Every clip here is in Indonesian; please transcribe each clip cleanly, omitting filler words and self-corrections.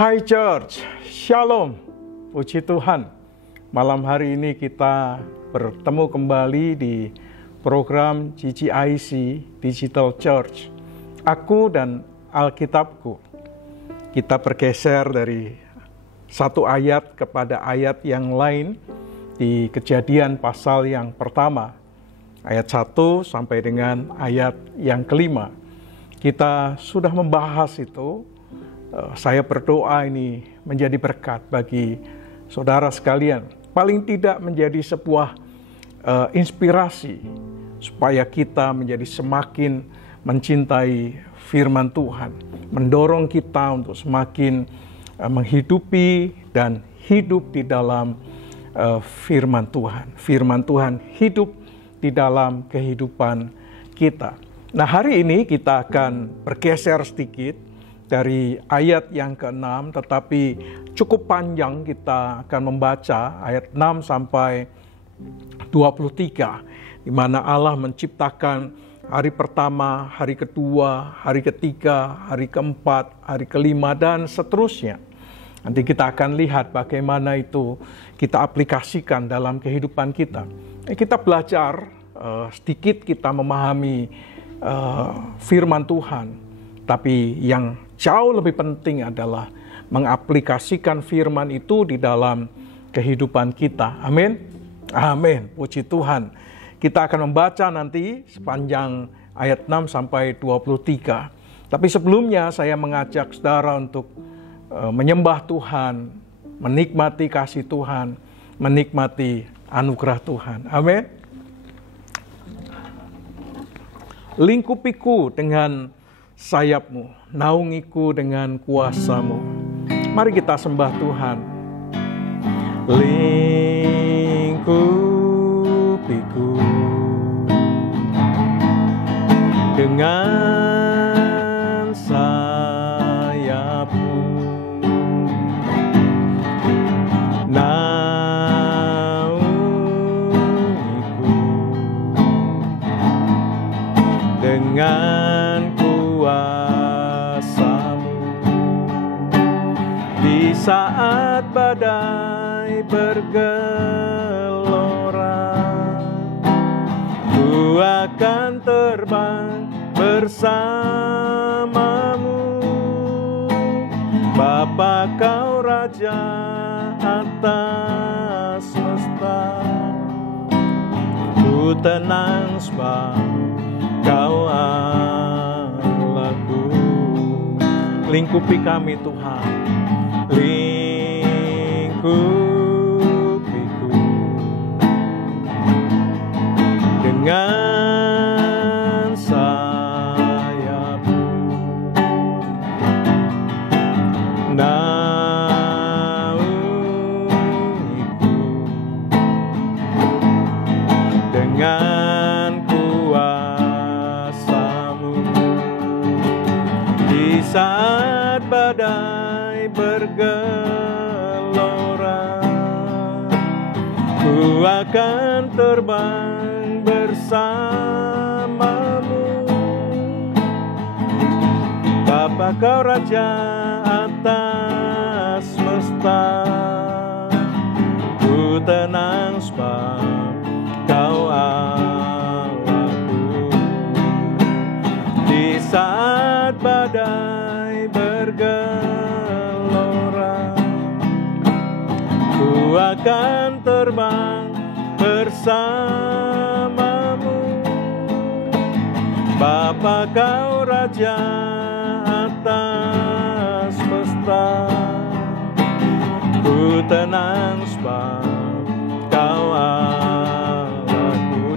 Hai Church, Shalom, puji Tuhan. Malam hari ini kita bertemu kembali di program GGIC Digital Church. Aku dan Alkitabku. Kita bergeser dari satu ayat kepada ayat yang lain di Kejadian pasal yang pertama, ayat 1 sampai dengan ayat yang kelima. Kita sudah membahas itu. Saya berdoa ini menjadi berkat bagi saudara sekalian. Paling tidak menjadi sebuah inspirasi supaya kita menjadi semakin mencintai firman Tuhan. Mendorong kita untuk semakin menghidupi dan hidup di dalam firman Tuhan. Firman Tuhan hidup di dalam kehidupan kita. Nah, hari ini kita akan bergeser sedikit dari ayat yang ke-6, tetapi cukup panjang. Kita akan membaca ayat 6 sampai 23, di mana Allah menciptakan hari pertama, hari kedua, hari ketiga, hari keempat, hari kelima, dan seterusnya. Nanti kita akan lihat bagaimana itu kita aplikasikan dalam kehidupan kita. Kita belajar sedikit, kita memahami firman Tuhan, tapi yang jauh lebih penting adalah mengaplikasikan firman itu di dalam kehidupan kita. Amin. Amin. Puji Tuhan. Kita akan membaca nanti sepanjang ayat 6 sampai 23. Tapi sebelumnya saya mengajak saudara untuk menyembah Tuhan, menikmati kasih Tuhan, menikmati anugerah Tuhan. Amin. Lingkupiku dengan sayapmu, naungiku dengan kuasamu. Mari kita sembah Tuhan. Lingkupiku dengan sayapmu, naungiku dengan kuasamu. Di saat badai bergelora, ku akan terbang bersamamu. Bapa, kau Raja atas semesta, ku tenang sebab kau Allahku. Lingkupi kami Tuhan, lingkupiku dengan sayapmu, naungiku dengan kuasamu. Di saat badai bergelora, ku akan terbang bersamamu. Bapa, kau Raja atas semesta, ku tenang sebab kau Allahku. Di saat badai bergelora, ku akan terbang bersamamu. Bapa, kau Raja atas semesta, ku tenang sebab kau Allahku.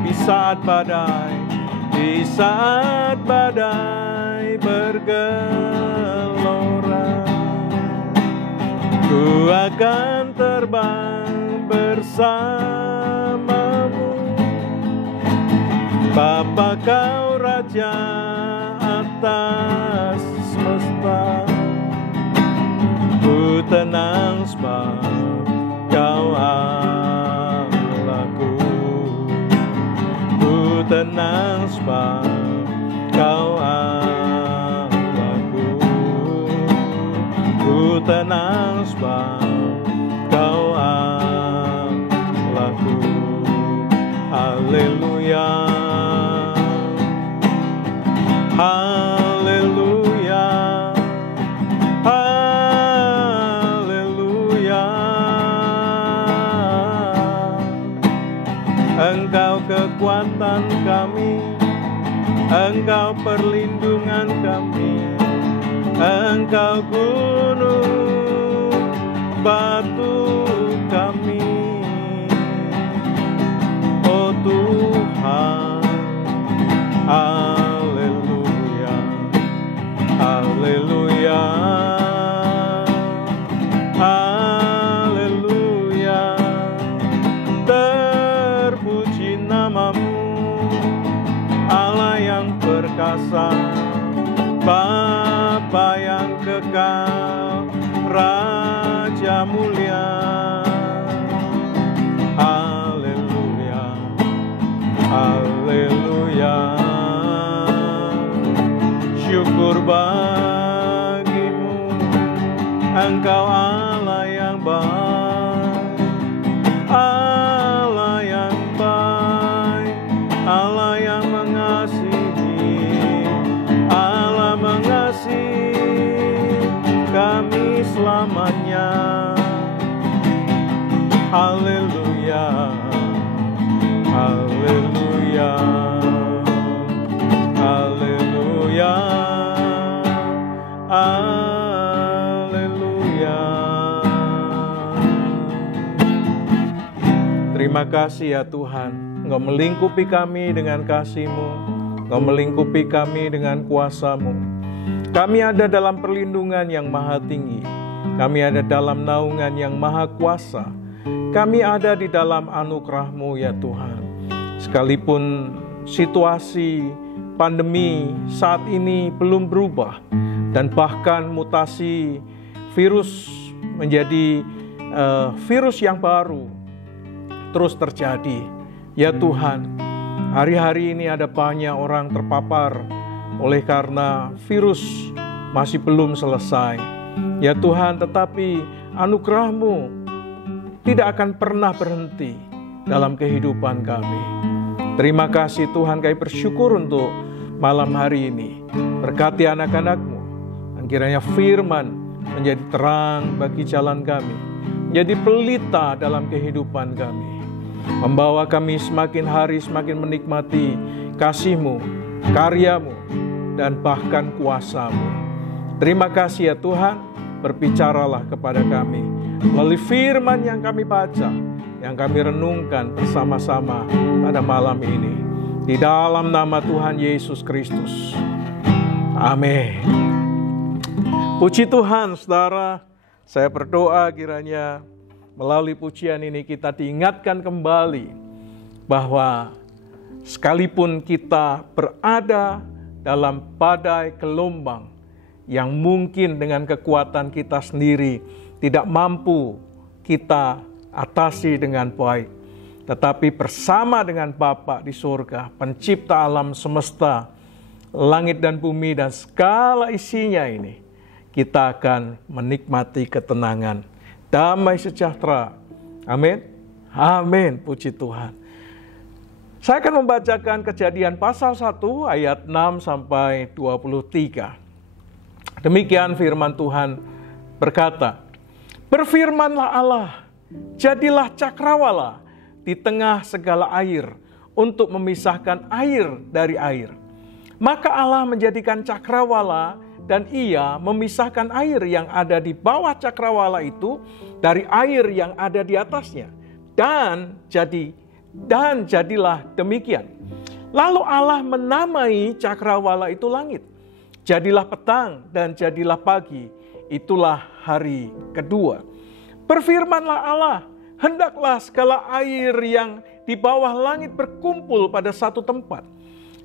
Di saat badai bergelora, ku akan terbang bersamamu. Bapa, kau Raja atas semesta, ku tenang sebab kau Allahku. Ku tenang sebab kau Allahku. Ku tenang sebab Kau Allahku. Haleluya, haleluya, haleluya. Engkau kekuatan kami, Engkau perlindungan kami, Engkau gunung batu kami. Oh Tuhan, haleluya, haleluya, haleluya. Terpuji namamu, Allah yang perkasa, Bapa yang kekal, Raja mulia. Haleluya, haleluya. Syukur bagimu, Engkau Allah yang baik, Allah yang baik, Allah yang mengasihi, Allah mengasihi kami selamanya. Haleluya, haleluya, haleluya, haleluya. Terima kasih ya Tuhan, Engkau melingkupi kami dengan kasih-Mu, Engkau melingkupi kami dengan kuasa-Mu. Kami ada dalam perlindungan yang maha tinggi, kami ada dalam naungan yang maha kuasa, kami ada di dalam anugerah-Mu ya Tuhan. Sekalipun situasi pandemi saat ini belum berubah, dan bahkan mutasi virus menjadi virus yang baru terus terjadi. Ya Tuhan, hari-hari ini ada banyak orang terpapar oleh karena virus masih belum selesai. Ya Tuhan, tetapi anugerah-Mu tidak akan pernah berhenti dalam kehidupan kami. Terima kasih Tuhan, kami bersyukur untuk malam hari ini. Berkati anak-anak-Mu, dan kiranya firman menjadi terang bagi jalan kami, menjadi pelita dalam kehidupan kami, membawa kami semakin hari semakin menikmati kasih-Mu, karya-Mu, dan bahkan kuasa-Mu. Terima kasih ya Tuhan, berbicaralah kepada kami melalui firman yang kami baca, yang kami renungkan bersama-sama pada malam ini. Di dalam nama Tuhan Yesus Kristus. Amin. Puji Tuhan, saudara. Saya berdoa kiranya melalui pujian ini kita diingatkan kembali bahwa sekalipun kita berada dalam badai gelombang yang mungkin dengan kekuatan kita sendiri tidak mampu kita atasi dengan baik, tetapi bersama dengan Bapa di surga, pencipta alam semesta, langit dan bumi dan segala isinya ini, kita akan menikmati ketenangan, damai sejahtera. Amin. Amin. Puji Tuhan. Saya akan membacakan Kejadian pasal 1 ayat 6 sampai 23. Demikian firman Tuhan berkata, "Berfirmanlah Allah, jadilah cakrawala di tengah segala air untuk memisahkan air dari air. Maka Allah menjadikan cakrawala dan ia memisahkan air yang ada di bawah cakrawala itu dari air yang ada di atasnya. Dan jadilah demikian. Lalu Allah menamai cakrawala itu langit. Jadilah petang dan jadilah pagi. Itulah hari kedua. Berfirmanlah Allah, hendaklah segala air yang di bawah langit berkumpul pada satu tempat,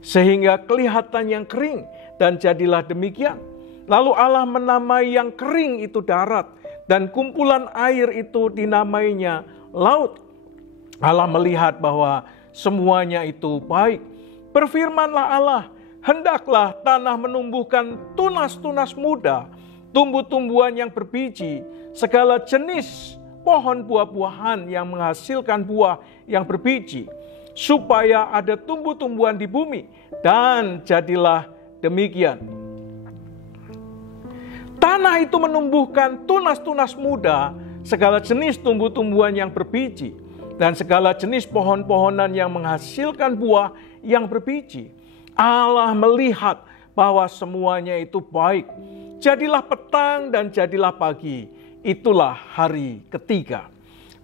sehingga kelihatan yang kering, dan jadilah demikian. Lalu Allah menamai yang kering itu darat, dan kumpulan air itu dinamainya laut. Allah melihat bahwa semuanya itu baik. Berfirmanlah Allah, hendaklah tanah menumbuhkan tunas-tunas muda, tumbuh-tumbuhan yang berbiji, segala jenis pohon buah-buahan yang menghasilkan buah yang berbiji, supaya ada tumbuh-tumbuhan di bumi, dan jadilah demikian. Tanah itu menumbuhkan tunas-tunas muda, segala jenis tumbuh-tumbuhan yang berbiji, dan segala jenis pohon-pohonan yang menghasilkan buah yang berbiji. Allah melihat bahwa semuanya itu baik. Jadilah petang dan jadilah pagi. Itulah hari ketiga.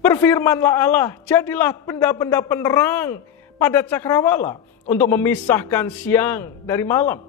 Berfirmanlah Allah, jadilah benda-benda penerang pada cakrawala untuk memisahkan siang dari malam.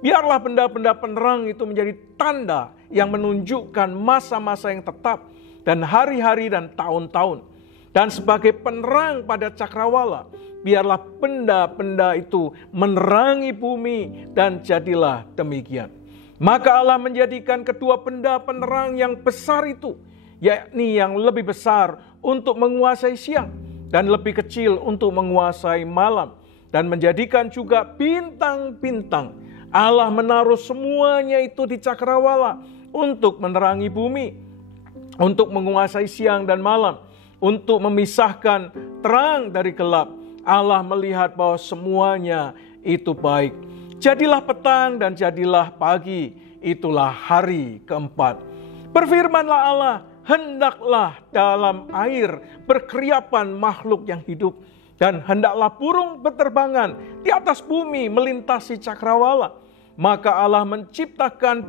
Biarlah benda-benda penerang itu menjadi tanda yang menunjukkan masa-masa yang tetap dan hari-hari dan tahun-tahun. Dan sebagai penerang pada cakrawala, biarlah benda-benda itu menerangi bumi, dan jadilah demikian. Maka Allah menjadikan kedua benda penerang yang besar itu, yakni yang lebih besar untuk menguasai siang dan lebih kecil untuk menguasai malam, dan menjadikan juga bintang-bintang. Allah menaruh semuanya itu di cakrawala untuk menerangi bumi, untuk menguasai siang dan malam, untuk memisahkan terang dari gelap. Allah melihat bahwa semuanya itu baik. Jadilah petang dan jadilah pagi, itulah hari keempat. Berfirmanlah Allah, hendaklah dalam air berkeriapan makhluk yang hidup, dan hendaklah burung berterbangan di atas bumi melintasi cakrawala. Maka Allah menciptakan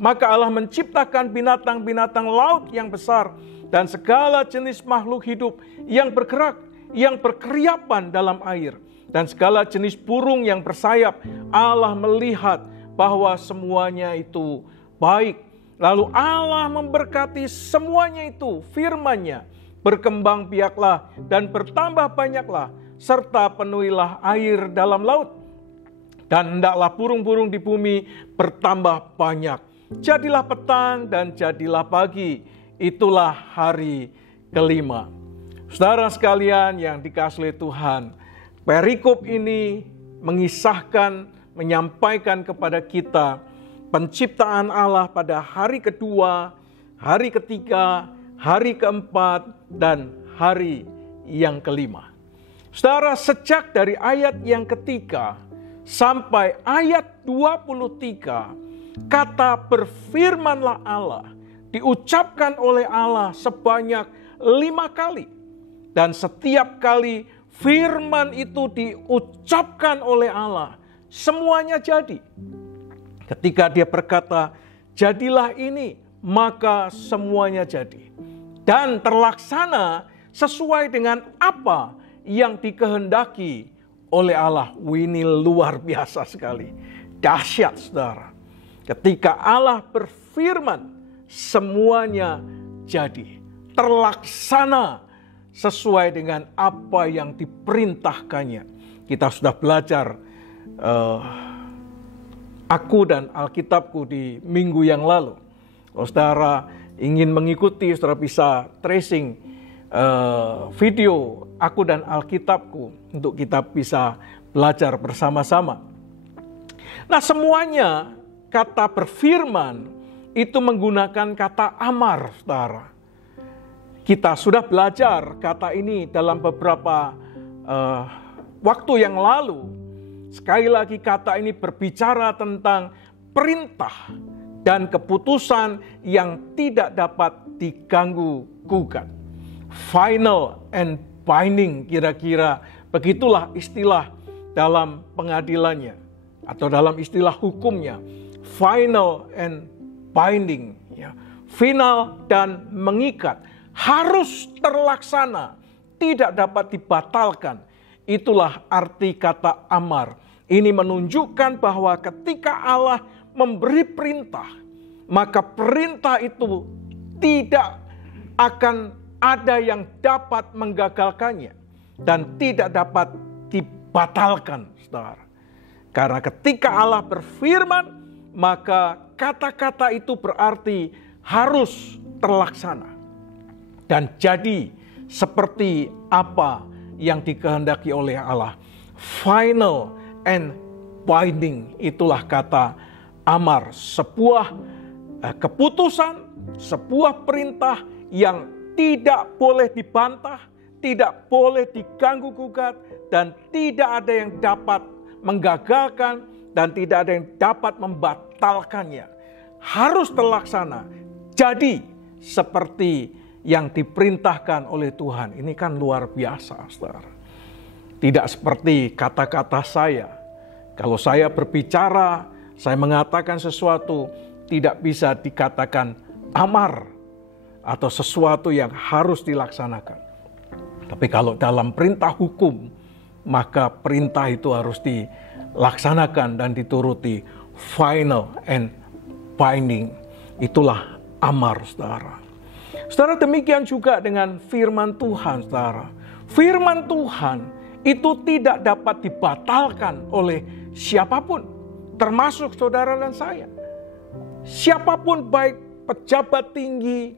Maka Allah menciptakan binatang-binatang laut yang besar dan segala jenis makhluk hidup yang bergerak, yang berkeriapan dalam air, dan segala jenis burung yang bersayap. Allah melihat bahwa semuanya itu baik. Lalu Allah memberkati semuanya itu, firman-Nya, berkembang biaklah dan bertambah banyaklah, serta penuhilah air dalam laut. Dan hendaklah burung-burung di bumi bertambah banyak. Jadilah petang dan jadilah pagi, itulah hari kelima. Saudara sekalian yang dikasihi Tuhan, perikop ini menyampaikan kepada kita penciptaan Allah pada hari kedua, hari ketiga, hari keempat, dan hari yang kelima. Saudara, sejak dari ayat yang ketiga sampai ayat 23, kata berfirmanlah Allah diucapkan oleh Allah sebanyak 5 kali. Dan setiap kali firman itu diucapkan oleh Allah, semuanya jadi. Ketika dia berkata, jadilah ini, maka semuanya jadi. Dan terlaksana sesuai dengan apa yang dikehendaki oleh Allah. Ini luar biasa sekali. Dahsyat, saudara. Ketika Allah berfirman, semuanya jadi. Terlaksana sesuai dengan apa yang diperintahkannya. Kita sudah belajar aku dan Alkitabku di minggu yang lalu. Kalau saudara ingin mengikuti, saudara bisa tracing video aku dan Alkitabku untuk kita bisa belajar bersama-sama. Nah, semuanya kata berfirman itu menggunakan kata amar, saudara. Kita sudah belajar kata ini dalam beberapa waktu yang lalu. Sekali lagi kata ini berbicara tentang perintah dan keputusan yang tidak dapat diganggu-gugat. Final and binding, kira-kira begitulah istilah dalam pengadilannya atau dalam istilah hukumnya. Final and binding, ya. Final dan mengikat, harus terlaksana, tidak dapat dibatalkan. Itulah arti kata amar. Ini menunjukkan bahwa ketika Allah memberi perintah, maka perintah itu tidak akan ada yang dapat menggagalkannya dan tidak dapat dibatalkan, saudara. Karena ketika Allah berfirman, maka kata-kata itu berarti harus terlaksana dan jadi seperti apa yang dikehendaki oleh Allah. Final and binding, itulah kata amar, sebuah keputusan, sebuah perintah yang tidak boleh dibantah, tidak boleh diganggu gugat, dan tidak ada yang dapat menggagalkan, dan tidak ada yang dapat membatalkannya. Harus terlaksana. Jadi seperti yang diperintahkan oleh Tuhan. Ini kan luar biasa, saudara. Tidak seperti kata-kata saya. Kalau saya berbicara, saya mengatakan sesuatu, tidak bisa dikatakan amar atau sesuatu yang harus dilaksanakan. Tapi kalau dalam perintah hukum, maka perintah itu harus dilaksanakan dan dituruti, final and binding. Itulah amar, saudara. Saudara, demikian juga dengan firman Tuhan, saudara. Firman Tuhan itu tidak dapat dibatalkan oleh siapapun, termasuk saudara dan saya. Siapapun, baik pejabat tinggi,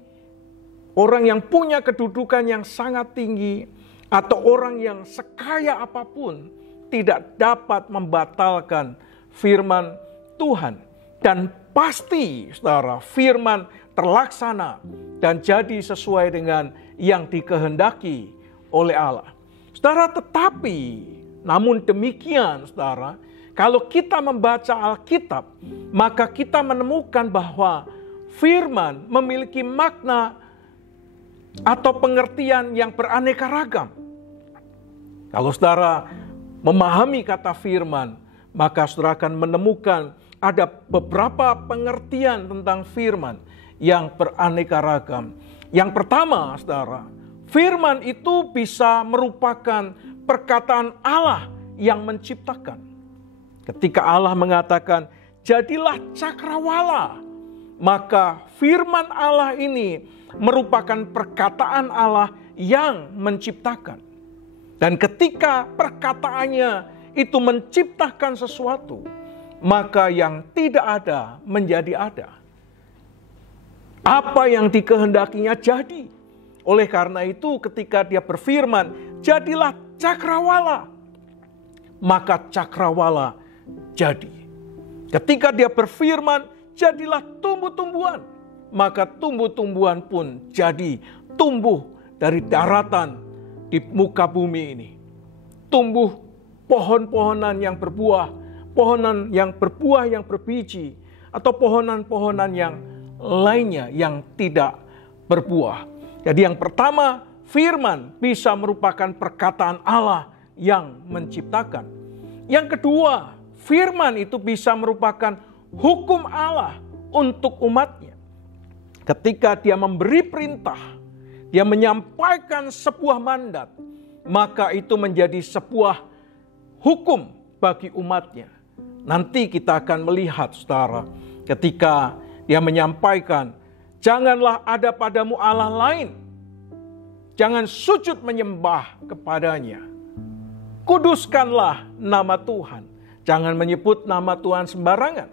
orang yang punya kedudukan yang sangat tinggi, atau orang yang sekaya apapun, tidak dapat membatalkan firman Tuhan. Dan pasti, saudara, firman terlaksana dan jadi sesuai dengan yang dikehendaki oleh Allah. Saudara, tetapi namun demikian, saudara, kalau kita membaca Alkitab, maka kita menemukan bahwa firman memiliki makna atau pengertian yang beraneka ragam. Kalau saudara memahami kata firman, maka saudara akan menemukan ada beberapa pengertian tentang firman yang beraneka ragam. Yang pertama, saudara, firman itu bisa merupakan perkataan Allah yang menciptakan. Ketika Allah mengatakan, jadilah cakrawala, maka firman Allah ini merupakan perkataan Allah yang menciptakan. Dan ketika perkataannya itu menciptakan sesuatu, maka yang tidak ada menjadi ada. Apa yang dikehendakinya jadi. Oleh karena itu ketika dia berfirman, jadilah cakrawala, maka cakrawala jadi. Ketika dia berfirman, jadilah tumbuh-tumbuhan, maka tumbuh-tumbuhan pun jadi, tumbuh dari daratan di muka bumi ini. Tumbuh pohon-pohonan yang berbuah, pohonan yang berbuah yang berbiji, atau pohonan-pohonan yang lainnya yang tidak berbuah. Jadi yang pertama, firman bisa merupakan perkataan Allah yang menciptakan. Yang kedua, firman itu bisa merupakan hukum Allah untuk umatnya. Ketika dia memberi perintah, dia menyampaikan sebuah mandat, maka itu menjadi sebuah hukum bagi umatnya. Nanti kita akan melihat, saudara, ketika dia menyampaikan, janganlah ada padamu Allah lain, jangan sujud menyembah kepadanya, kuduskanlah nama Tuhan, jangan menyebut nama Tuhan sembarangan.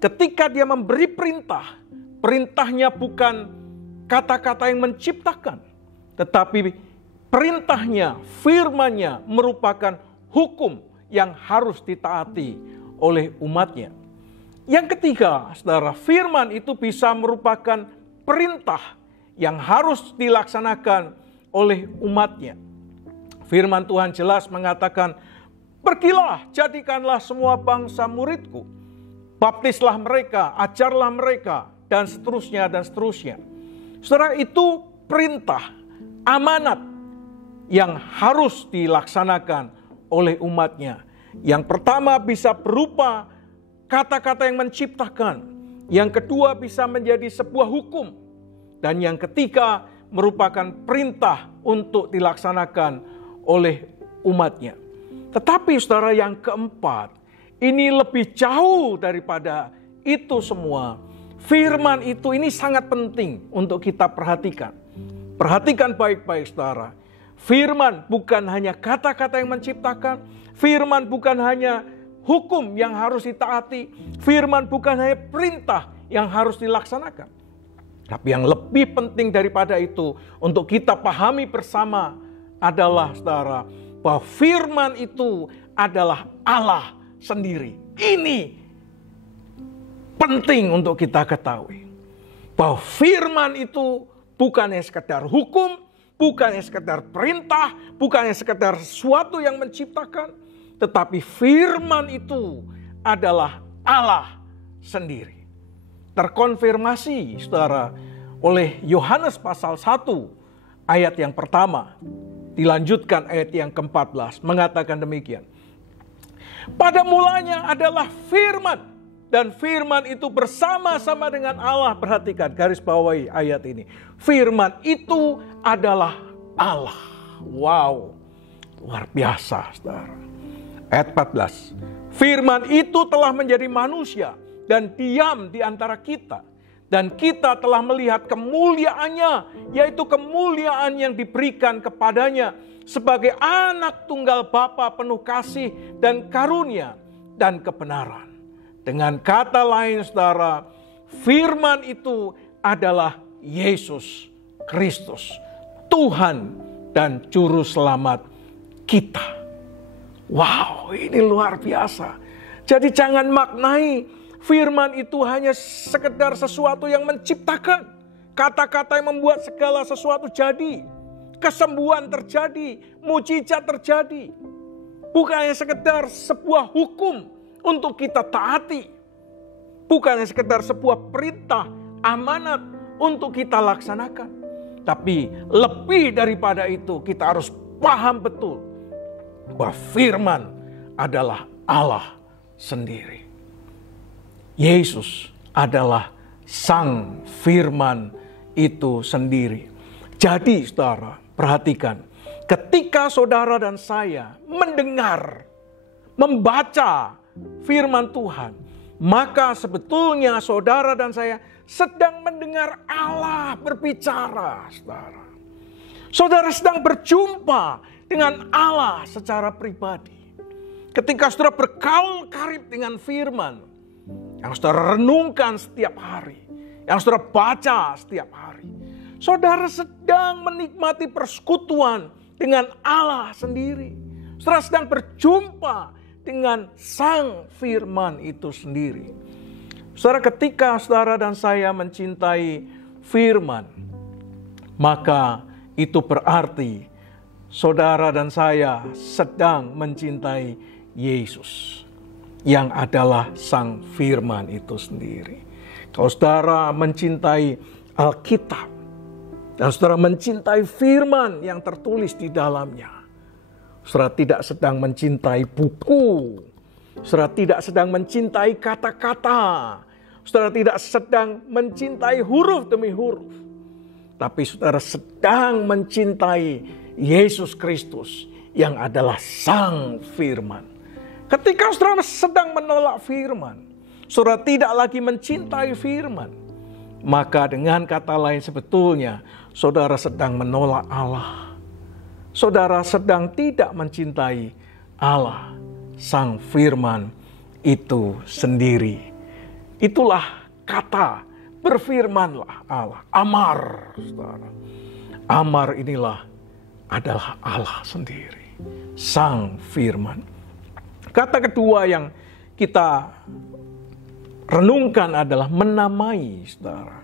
Ketika dia memberi perintah, perintahnya bukan kata-kata yang menciptakan, tetapi perintahnya, firman-Nya merupakan hukum yang harus ditaati oleh umatnya. Yang ketiga, saudara, firman itu bisa merupakan perintah yang harus dilaksanakan oleh umatnya. Firman Tuhan jelas mengatakan, pergilah, jadikanlah semua bangsa muridku, baptislah mereka, ajarlah mereka, dan seterusnya, dan seterusnya. Saudara, itu perintah, amanat yang harus dilaksanakan oleh umatnya. Yang pertama bisa berupa kata-kata yang menciptakan. Yang kedua bisa menjadi sebuah hukum. Dan yang ketiga merupakan perintah untuk dilaksanakan oleh umatnya. Tetapi saudara, yang keempat, ini lebih jauh daripada itu semua. Firman itu ini sangat penting untuk kita perhatikan. Perhatikan baik-baik, saudara. Firman bukan hanya kata-kata yang menciptakan. Firman bukan hanya hukum yang harus ditaati. Firman bukan hanya perintah yang harus dilaksanakan. Tapi yang lebih penting daripada itu untuk kita pahami bersama adalah, saudara, bahwa firman itu adalah Allah sendiri. Ini penting untuk kita ketahui. Bahwa firman itu bukannya sekedar hukum, bukannya sekedar perintah, bukannya sekedar sesuatu yang menciptakan, tetapi firman itu adalah Allah sendiri. Terkonfirmasi, saudara, oleh Yohanes pasal 1 ayat yang pertama, dilanjutkan ayat yang ke-14, mengatakan demikian. Pada mulanya adalah firman, dan firman itu bersama-sama dengan Allah. Perhatikan, garis bawahi ayat ini. Firman itu adalah Allah. Wow, luar biasa, saudara. Ayat 14. Firman itu telah menjadi manusia dan diam di antara kita. Dan kita telah melihat kemuliaannya, yaitu kemuliaan yang diberikan kepadanya sebagai anak tunggal Bapa penuh kasih dan karunia dan kebenaran. Dengan kata lain, saudara, firman itu adalah Yesus Kristus, Tuhan dan Juru Selamat kita. Wow, ini luar biasa. Jadi jangan maknai firman itu hanya sekedar sesuatu yang menciptakan. Kata-kata yang membuat segala sesuatu jadi. Kesembuhan terjadi, mujizat terjadi. Bukan hanya sekedar sebuah hukum untuk kita taati. Bukan hanya sekedar sebuah perintah, amanat untuk kita laksanakan. Tapi lebih daripada itu, kita harus paham betul bahwa firman adalah Allah sendiri. Yesus adalah Sang Firman itu sendiri. Jadi saudara, perhatikan. Ketika saudara dan saya mendengar, membaca firman Tuhan, maka sebetulnya saudara dan saya sedang mendengar Allah berbicara, saudara. Saudara sedang berjumpa dengan Allah secara pribadi. Ketika saudara bergaul karib dengan firman, yang saudara renungkan setiap hari, yang saudara baca setiap hari, saudara sedang menikmati persekutuan dengan Allah sendiri. Saudara sedang berjumpa dengan Sang Firman itu sendiri. Saudara, ketika saudara dan saya mencintai firman, maka itu berarti saudara dan saya sedang mencintai Yesus, yang adalah Sang Firman itu sendiri. Kalau saudara mencintai Alkitab, dan saudara mencintai firman yang tertulis di dalamnya, saudara tidak sedang mencintai buku, saudara tidak sedang mencintai kata-kata, saudara tidak sedang mencintai huruf demi huruf, tapi saudara sedang mencintai Yesus Kristus yang adalah Sang Firman. Ketika saudara sedang menolak firman, saudara tidak lagi mencintai firman, maka dengan kata lain sebetulnya saudara sedang menolak Allah. Saudara sedang tidak mencintai Allah, Sang Firman itu sendiri. Itulah kata berfirmanlah Allah. Amar, saudara. Amar inilah adalah Allah sendiri, Sang Firman. Kata kedua yang kita renungkan adalah menamai, saudara.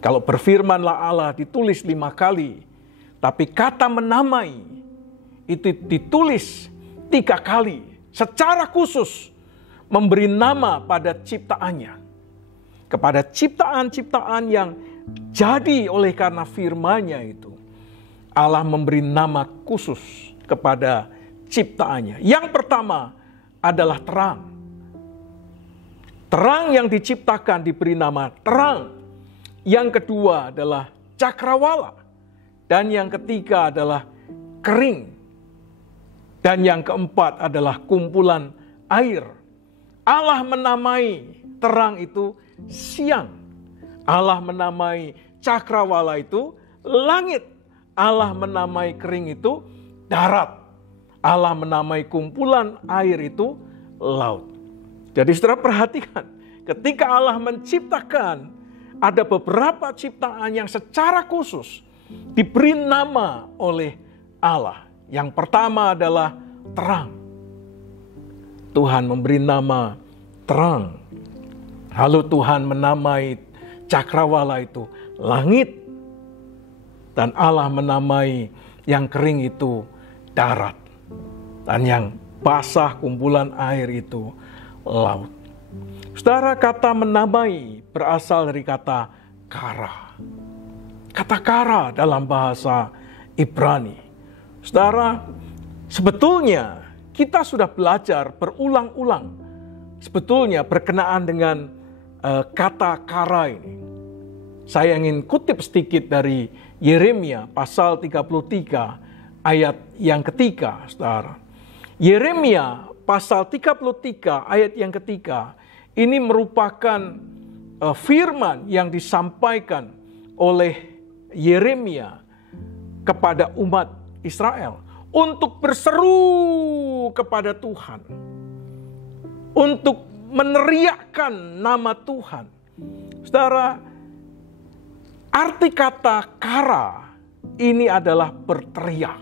Kalau berfirmanlah Allah ditulis 5 kali, tapi kata menamai itu ditulis 3 kali. Secara khusus memberi nama pada ciptaannya. Kepada ciptaan-ciptaan yang jadi oleh karena firman-Nya itu. Allah memberi nama khusus kepada ciptaannya. Yang pertama adalah terang. Terang yang diciptakan diberi nama terang. Yang kedua adalah cakrawala. Dan yang ketiga adalah kering. Dan yang keempat adalah kumpulan air. Allah menamai terang itu siang. Allah menamai cakrawala itu langit. Allah menamai kering itu darat. Allah menamai kumpulan air itu laut. Jadi saudara perhatikan, ketika Allah menciptakan, ada beberapa ciptaan yang secara khusus diberi nama oleh Allah. Yang pertama adalah terang. Tuhan memberi nama terang. Lalu Tuhan menamai cakrawala itu langit, dan Allah menamai yang kering itu darat, dan yang basah kumpulan air itu laut. Saudara, kata menamai berasal dari kata kara. Kata kara dalam bahasa Ibrani. Saudara, sebetulnya kita sudah belajar berulang-ulang sebetulnya berkenaan dengan kata kara ini. Saya ingin kutip sedikit dari Yeremia pasal 33 ayat yang ketiga, saudara. Yeremia pasal 33 ayat yang ketiga ini merupakan firman yang disampaikan oleh Yeremia kepada umat Israel untuk berseru kepada Tuhan, untuk meneriakkan nama Tuhan. Saudara, arti kata kara ini adalah berteriak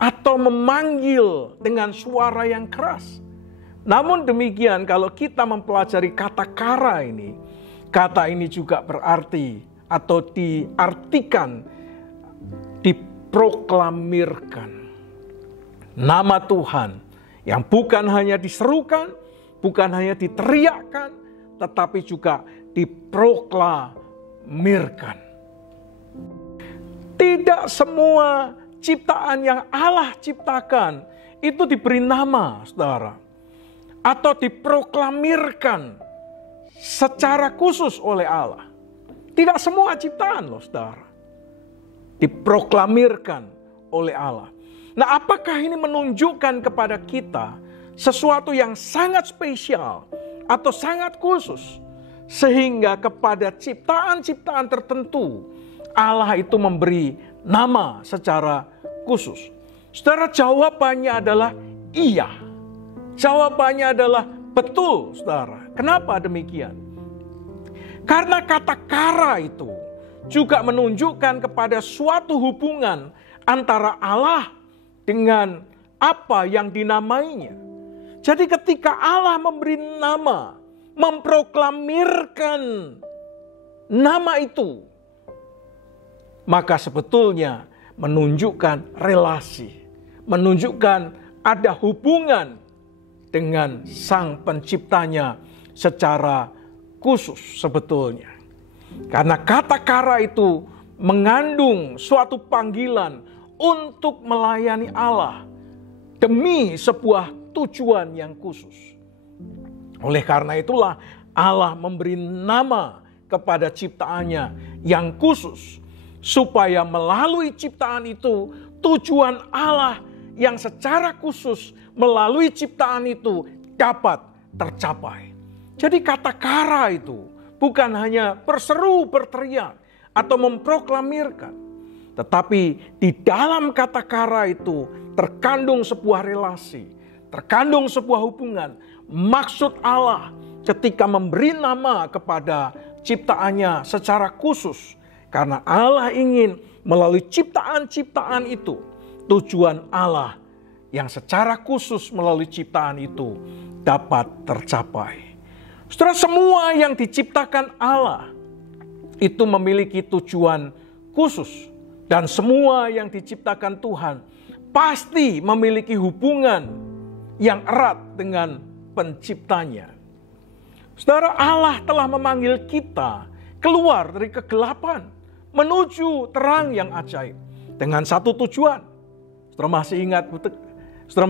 atau memanggil dengan suara yang keras. Namun demikian, kalau kita mempelajari kata kara ini, kata ini juga berarti atau diartikan diproklamirkan nama Tuhan yang bukan hanya diserukan, bukan hanya diteriakkan, tetapi juga diproklamirkan. Tidak semua ciptaan yang Allah ciptakan itu diberi nama, saudara, atau diproklamirkan secara khusus oleh Allah. Tidak semua ciptaan loh, saudara, diproklamirkan oleh Allah. Nah, apakah ini menunjukkan kepada kita sesuatu yang sangat spesial atau sangat khusus, sehingga kepada ciptaan-ciptaan tertentu Allah itu memberi nama secara khusus? Saudara, jawabannya adalah iya. Jawabannya adalah betul, saudara. Kenapa demikian? Karena kata kara itu juga menunjukkan kepada suatu hubungan antara Allah dengan apa yang dinamainya. Jadi ketika Allah memberi nama, memproklamirkan nama itu, maka sebetulnya menunjukkan relasi, menunjukkan ada hubungan dengan Sang Penciptanya secara khusus sebetulnya. Karena kata kara itu mengandung suatu panggilan untuk melayani Allah demi sebuah tujuan yang khusus. Oleh karena itulah Allah memberi nama kepada ciptaannya yang khusus, supaya melalui ciptaan itu tujuan Allah yang secara khusus melalui ciptaan itu dapat tercapai. Jadi kata kara itu bukan hanya berseru, berteriak, atau memproklamirkan, tetapi di dalam kata kara itu terkandung sebuah relasi, terkandung sebuah hubungan. Maksud Allah ketika memberi nama kepada ciptaannya secara khusus, karena Allah ingin melalui ciptaan-ciptaan itu, tujuan Allah yang secara khusus melalui ciptaan itu dapat tercapai. Saudara, semua yang diciptakan Allah itu memiliki tujuan khusus. Dan semua yang diciptakan Tuhan pasti memiliki hubungan yang erat dengan penciptanya. Saudara, Allah telah memanggil kita keluar dari kegelapan menuju terang yang ajaib dengan satu tujuan. Saudara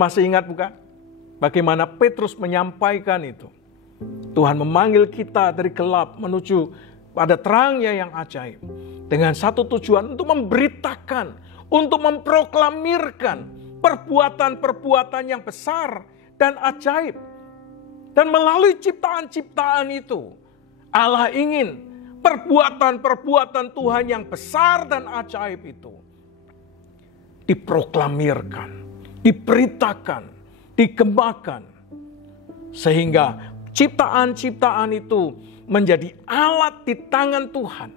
masih ingat bukan? Bagaimana Petrus menyampaikan itu? Tuhan memanggil kita dari gelap menuju pada terangnya yang ajaib dengan satu tujuan, untuk memberitakan, untuk memproklamirkan perbuatan-perbuatan yang besar dan ajaib. Dan melalui ciptaan-ciptaan itu, Allah ingin perbuatan-perbuatan Tuhan yang besar dan ajaib itu diproklamirkan, diberitakan, digemakan, sehingga ciptaan-ciptaan itu menjadi alat di tangan Tuhan,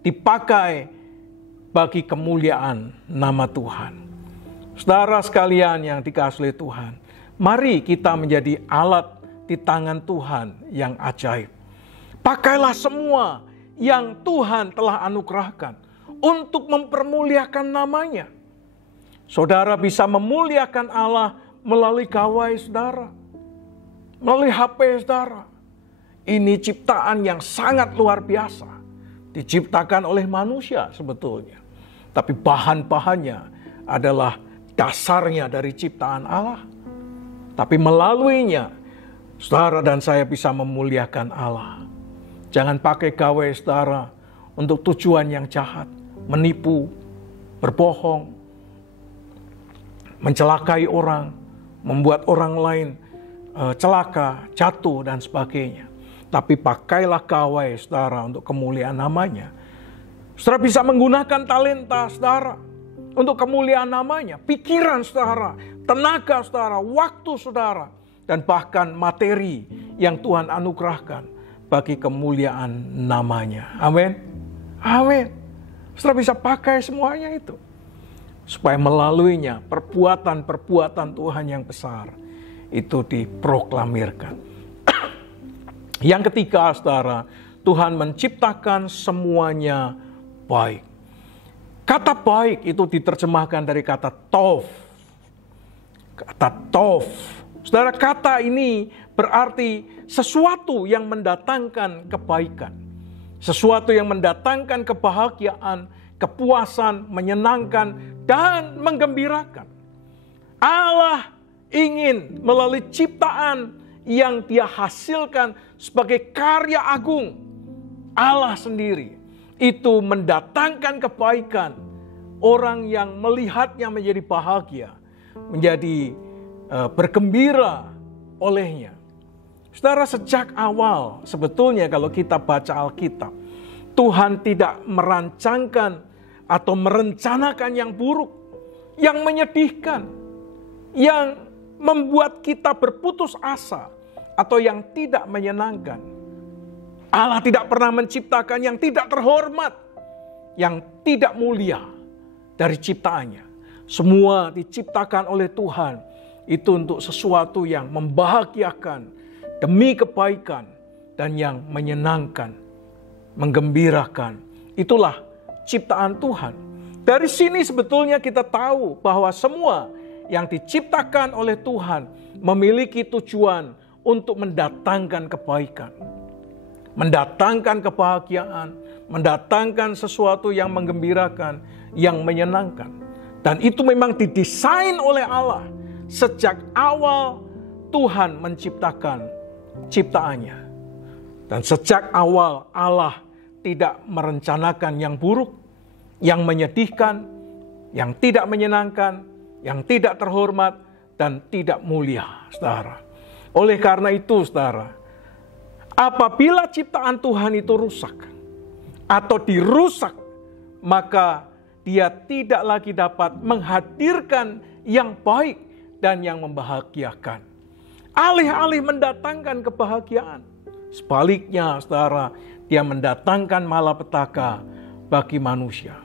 dipakai bagi kemuliaan nama Tuhan. Saudara sekalian yang dikasihi Tuhan, mari kita menjadi alat di tangan Tuhan yang ajaib. Pakailah semua yang Tuhan telah anugerahkan untuk mempermuliakan namanya. Saudara bisa memuliakan Allah melalui gawai saudara, melalui HP saudara. Ini ciptaan yang sangat luar biasa. Diciptakan oleh manusia sebetulnya. Tapi bahan-bahannya adalah dasarnya dari ciptaan Allah. Tapi melaluinya, saudara dan saya bisa memuliakan Allah. Jangan pakai gawai saudara untuk tujuan yang jahat, menipu, berbohong, mencelakai orang, membuat orang lain celaka, jatuh dan sebagainya. Tapi pakailah gawai saudara untuk kemuliaan namanya. Saudara bisa menggunakan talenta saudara untuk kemuliaan namanya, pikiran saudara, tenaga saudara, waktu saudara, dan bahkan materi yang Tuhan anugerahkan bagi kemuliaan namanya. Amin. Amin. Saudara bisa pakai semuanya itu, supaya melaluinya perbuatan-perbuatan Tuhan yang besar itu diproklamirkan. Yang ketiga saudara, Tuhan menciptakan semuanya baik. Kata baik itu diterjemahkan dari kata tov. Kata tov. Saudara, kata ini berarti sesuatu yang mendatangkan kebaikan. Sesuatu yang mendatangkan kebahagiaan, kepuasan, menyenangkan, dan menggembirakan. Allah ingin melalui ciptaan yang Dia hasilkan sebagai karya agung Allah sendiri, itu mendatangkan kebaikan. Orang yang melihatnya menjadi bahagia, menjadi bergembira olehnya. Saudara, sejak awal sebetulnya kalau kita baca Alkitab, Tuhan tidak merancangkan atau merencanakan yang buruk, yang menyedihkan, yang membuat kita berputus asa, atau yang tidak menyenangkan. Allah tidak pernah menciptakan yang tidak terhormat, yang tidak mulia dari ciptaannya. Semua diciptakan oleh Tuhan itu untuk sesuatu yang membahagiakan, demi kebaikan, dan yang menyenangkan, menggembirakan. Itulah ciptaan Tuhan. Dari sini sebetulnya kita tahu bahwa semua yang diciptakan oleh Tuhan memiliki tujuan untuk mendatangkan kebaikan, mendatangkan kebahagiaan, mendatangkan sesuatu yang menggembirakan, yang menyenangkan. Dan itu memang didesain oleh Allah. Sejak awal Tuhan menciptakan ciptaannya. Dan sejak awal Allah tidak merencanakan yang buruk, yang menyedihkan, yang tidak menyenangkan, yang tidak terhormat, dan tidak mulia, saudara. Oleh karena itu, saudara, apabila ciptaan Tuhan itu rusak atau dirusak, maka Dia tidak lagi dapat menghadirkan yang baik dan yang membahagiakan. Alih-alih mendatangkan kebahagiaan, sebaliknya, saudara, Dia mendatangkan malapetaka bagi manusia.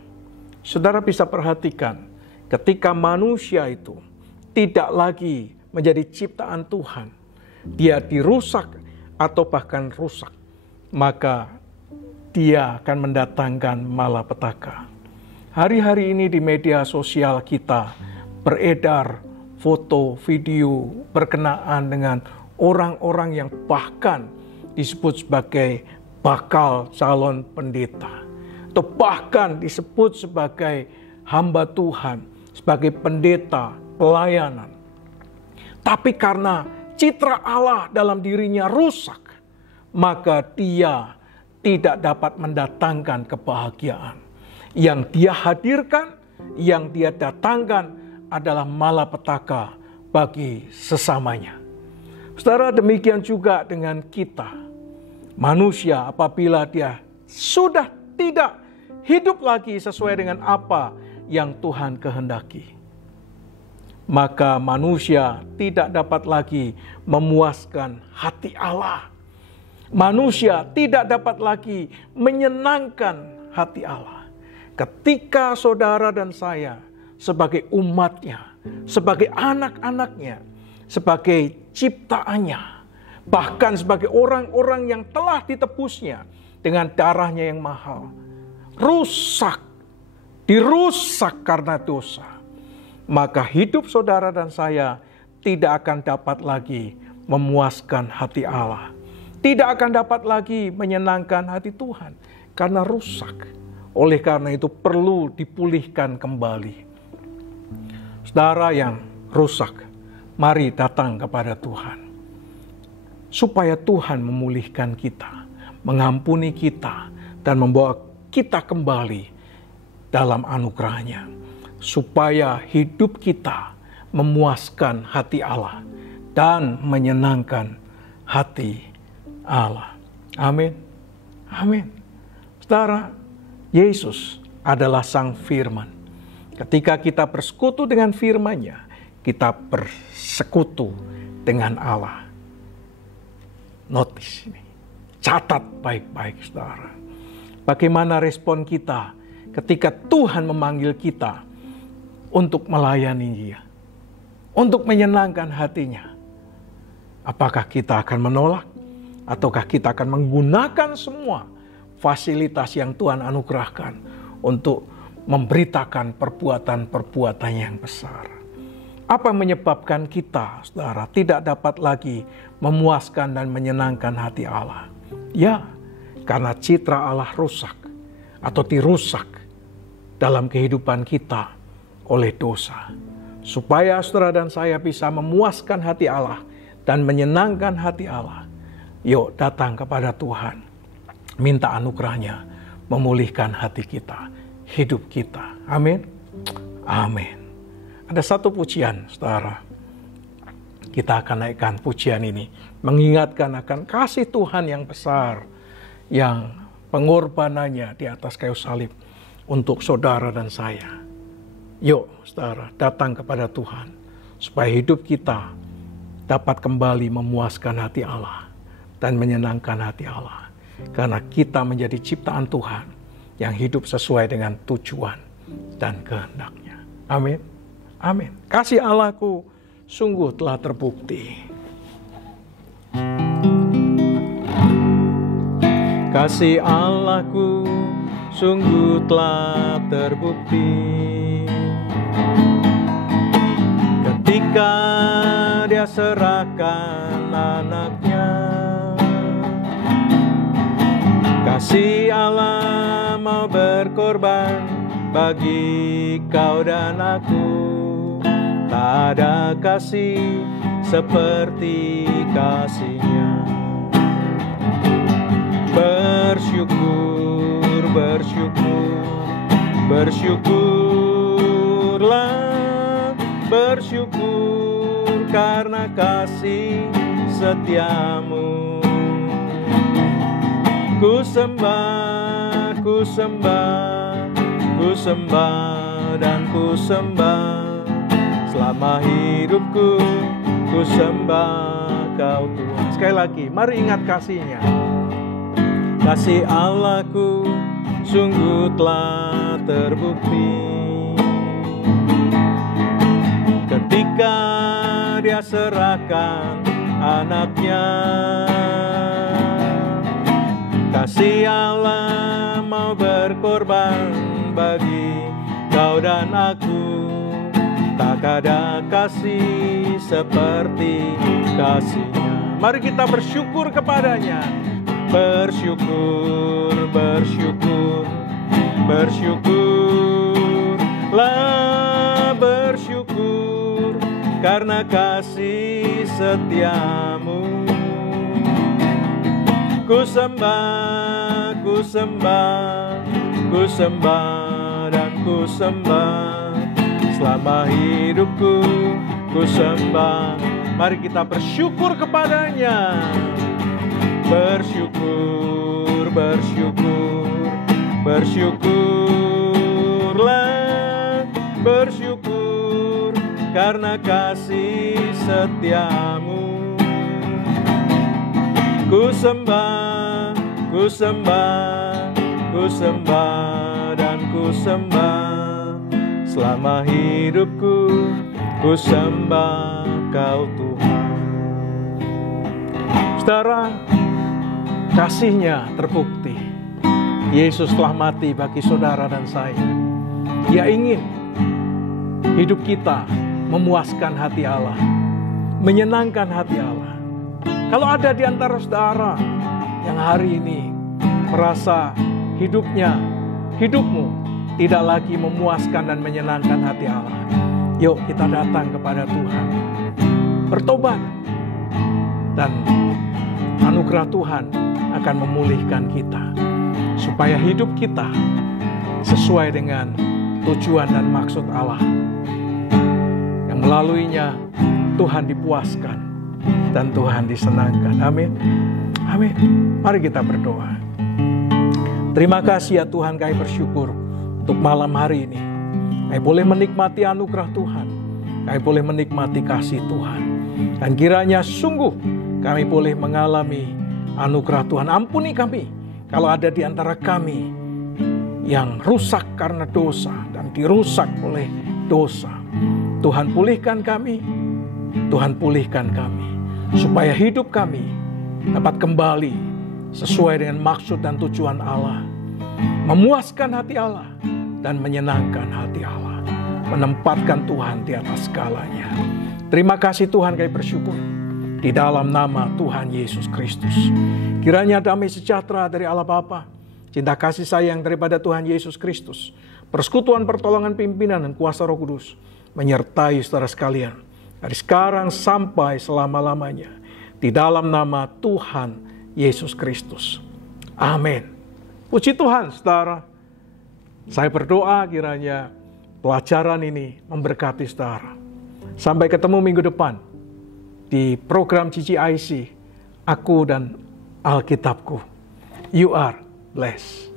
Saudara bisa perhatikan, ketika manusia itu tidak lagi menjadi ciptaan Tuhan, dia dirusak atau bahkan rusak, maka dia akan mendatangkan malapetaka. Hari-hari ini di media sosial kita beredar foto, video berkenaan dengan orang-orang yang bahkan disebut sebagai bakal calon pendeta, atau bahkan disebut sebagai hamba Tuhan, sebagai pendeta pelayanan. Tapi karena citra Allah dalam dirinya rusak, maka dia tidak dapat mendatangkan kebahagiaan. Yang dia hadirkan, yang dia datangkan adalah malapetaka bagi sesamanya. Saudara, demikian juga dengan kita. Manusia apabila dia sudah tidak hidup lagi sesuai dengan apa yang Tuhan kehendaki, maka manusia tidak dapat lagi memuaskan hati Allah. Manusia tidak dapat lagi menyenangkan hati Allah. Ketika saudara dan saya sebagai umatnya, sebagai anak-anaknya, sebagai ciptaannya, bahkan sebagai orang-orang yang telah ditebusnya dengan darahnya yang mahal, dirusak karena dosa, maka hidup saudara dan saya tidak akan dapat lagi memuaskan hati Allah, tidak akan dapat lagi menyenangkan hati Tuhan, karena rusak. Oleh karena itu perlu dipulihkan kembali. Saudara yang rusak, mari datang kepada Tuhan, supaya Tuhan memulihkan kita, mengampuni kita, dan membawa kita kembali dalam anugerah-Nya, supaya hidup kita memuaskan hati Allah dan menyenangkan hati Allah. Amin. Amin. Saudara, Yesus adalah Sang Firman. Ketika kita bersekutu dengan firman-Nya, kita bersekutu dengan Allah. Notice ini. Catat baik-baik, saudara. Bagaimana respon kita ketika Tuhan memanggil kita untuk melayani Dia, untuk menyenangkan hatinya? Apakah kita akan menolak? Ataukah kita akan menggunakan semua fasilitas yang Tuhan anugerahkan untuk memberitakan perbuatan-perbuatan yang besar? Apa yang menyebabkan kita, saudara, tidak dapat lagi memuaskan dan menyenangkan hati Allah? Ya, karena citra Allah rusak atau dirusak dalam kehidupan kita oleh dosa. Supaya saudara dan saya bisa memuaskan hati Allah dan menyenangkan hati Allah, yuk datang kepada Tuhan. Minta anugerah-Nya memulihkan hati kita, hidup kita. Amin. Amin. Ada satu pujian, saudara. Kita akan naikkan pujian ini, mengingatkan akan kasih Tuhan yang besar, yang pengorbanannya di atas kayu salib untuk saudara dan saya. Yuk, saudara, datang kepada Tuhan, supaya hidup kita dapat kembali memuaskan hati Allah dan menyenangkan hati Allah. Karena kita menjadi ciptaan Tuhan yang hidup sesuai dengan tujuan dan kehendak-Nya. Amin. Amin. Kasih Allahku sungguh telah terbukti. Kasih Allahku sungguh telah terbukti, ketika Dia serahkan anak-Nya. Kasih Allah mau berkorban bagi kau dan aku. Tak ada kasih seperti kasih-Nya. Bersyukur, bersyukur, bersyukurlah, bersyukur karena kasih setiamu. Ku sembah, ku sembah, ku sembah dan ku sembah. Selama hidupku, ku sembah Kau Tuhan. Sekali lagi, mari ingat kasih-Nya. Kasih Allahku sungguh telah terbukti, ketika Dia serahkan anak-Nya. Kasih Allah mau berkorban bagi kau dan aku. Tak ada kasih seperti kasih-Nya. Mari kita bersyukur kepada-Nya. Bersyukur, bersyukur, bersyukurlah, bersyukur karena kasih setiamu. Ku sembah, ku sembah, ku sembah dan ku sembah. Selama hidupku, ku sembah. Mari kita bersyukur kepada-Nya. Bersyukur, bersyukur, bersyukurlah, bersyukur karena kasih setiamu. Ku sembah, ku sembah, ku sembah dan ku sembah. Selama hidupku, ku sembah Kau Tuhan. Saudara, kasih-Nya terbukti. Yesus telah mati bagi saudara dan saya. Dia ingin hidup kita memuaskan hati Allah, menyenangkan hati Allah. Kalau ada di antara saudara yang hari ini merasa hidupmu tidak lagi memuaskan dan menyenangkan hati Allah, yuk kita datang kepada Tuhan, bertobat, dan anugerah Tuhan akan memulihkan kita, supaya hidup kita sesuai dengan tujuan dan maksud Allah, yang melaluinya Tuhan dipuaskan dan Tuhan disenangkan. Amin. Amin. Mari kita berdoa. Terima kasih ya Tuhan, kami bersyukur untuk malam hari ini. Kami boleh menikmati anugerah Tuhan. Kami boleh menikmati kasih Tuhan. Dan kiranya sungguh kami boleh mengalami anugerah Tuhan. Ampuni kami kalau ada di antara kami yang rusak karena dosa dan dirusak oleh dosa. Tuhan pulihkan kami. Tuhan pulihkan kami. Supaya hidup kami dapat kembali sesuai dengan maksud dan tujuan Allah, memuaskan hati Allah dan menyenangkan hati Allah, menempatkan Tuhan di atas segalanya. Terima kasih Tuhan, kami bersyukur di dalam nama Tuhan Yesus Kristus. Kiranya damai sejahtera dari Allah Bapa, cinta kasih sayang daripada Tuhan Yesus Kristus, persekutuan pertolongan pimpinan dan kuasa Roh Kudus menyertai saudara sekalian dari sekarang sampai selama-lamanya, di dalam nama Tuhan Yesus Kristus. Amin. Puji Tuhan, saudara. Saya berdoa kiranya pelajaran ini memberkati saudara. Sampai ketemu minggu depan di program CCIC, Aku dan Alkitabku. You are blessed.